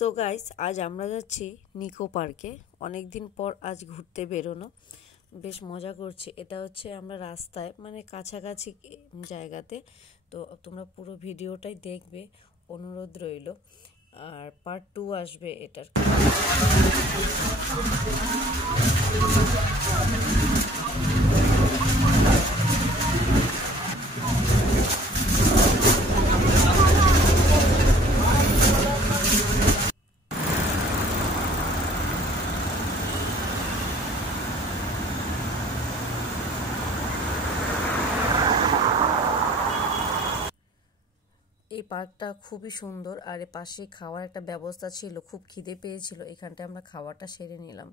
So guys, আজ আমরা যাচ্ছি নিকো পার্কে। অনেক দিন পর আজ ঘুরতে বেরোনো, বেশ মজা করছি। এটা হচ্ছে আমরা রাস্তায় মানে কাছাকাছি জায়গাতে। তো তোমরা পুরো ভিডিওটাই দেখবে, অনুরোধ রইল। আর পার্ট 2 আসবে এটার। এই পার্কটা খুবই সুন্দর, আর এর পাশে খাওয়ার একটা ব্যবস্থা ছিল। খুব খিদে পেয়েছিল, এখানটায় আমরা খাওয়াটা সেরে নিলাম।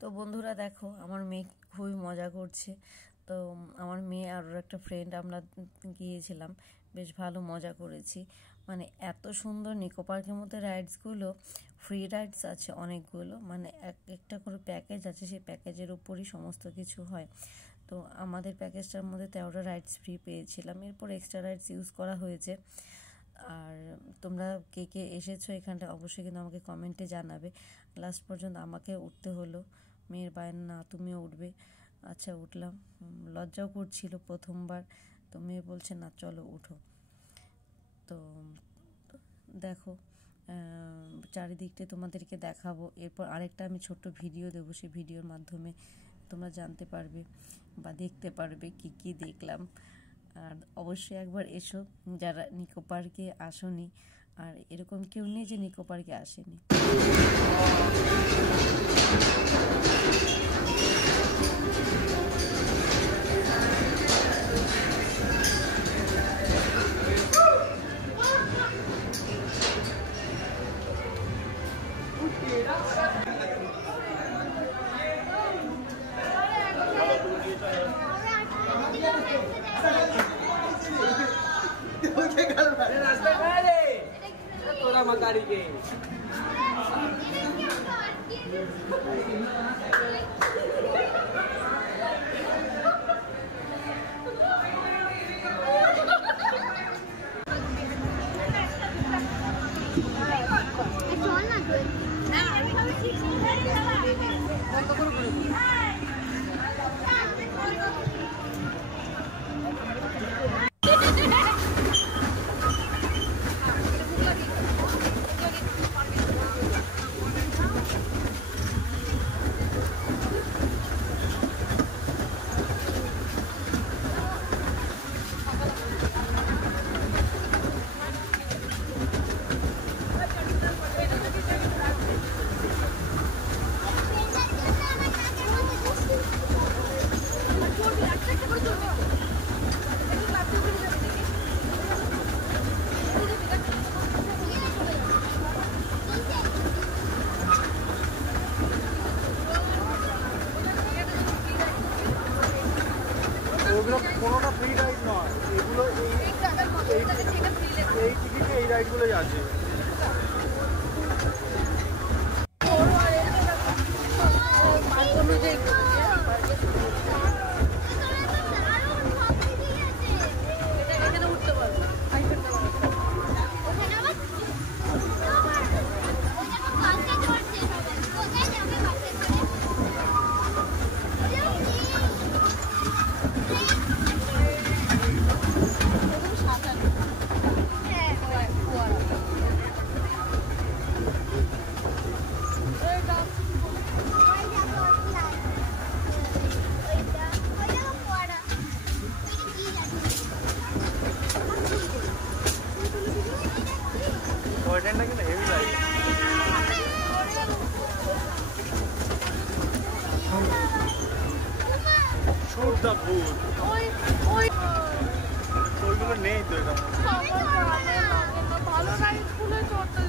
তো বন্ধুরা দেখো, আমার মেয়ে খুবই মজা করছে। তো আমার মেয়ে আর ওর একটা ফ্রেন্ড আমরা গিয়েছিলাম, বেশ ভালো মজা করেছি। মানে এত সুন্দর নিকো পার্কের মধ্যে রাইডসগুলো, ফ্রি রাইডস আছে অনেকগুলো, মানে একটা করে প্যাকেজ আছে, সেই প্যাকেজের উপরই সমস্ত কিছু হয়। তো আমাদের প্যাকেজটার মধ্যে 13টা রাইডস ফ্রি পেয়েছিলাম, এরপর এক্সট্রা রাইডস ইউজ করা হয়েছে। আর তোমরা কে কে এসেছো এখানটা অবশ্যই কিন্তু আমাকে কমেন্টে জানাবে। লাস্ট পর্যন্ত আমাকে উঠতে হলো, মেয়ের বায়না না তুমিও উঠবে। আচ্ছা উঠলাম, লজ্জাও করছিল প্রথমবার। তো মেয়ে বলছে না চলো উঠো। তো দেখো, চারিদিকটা তোমাদেরকে দেখাবো। এরপর আরেকটা আমি ছোট্ট ভিডিও দেবো, সেই ভিডিওর মাধ্যমে তোমরা জানতে পারবে বা দেখতে পারবে কি কি দেখলাম। আর অবশ্যই একবার এসো যারা নিকো পার্কে আসোনি। আর এরকম কেউ নেই যে নিকো পার্কে আসেনি। गाड़ी के এগুলো কোনোটা ফ্রি রাইড নয়, এগুলো এই টিকিটে এই রাইডগুলোই আছে। নেই তো এটা আমার ভালো লাগে না, ভালো রাইডগুলো চড়তে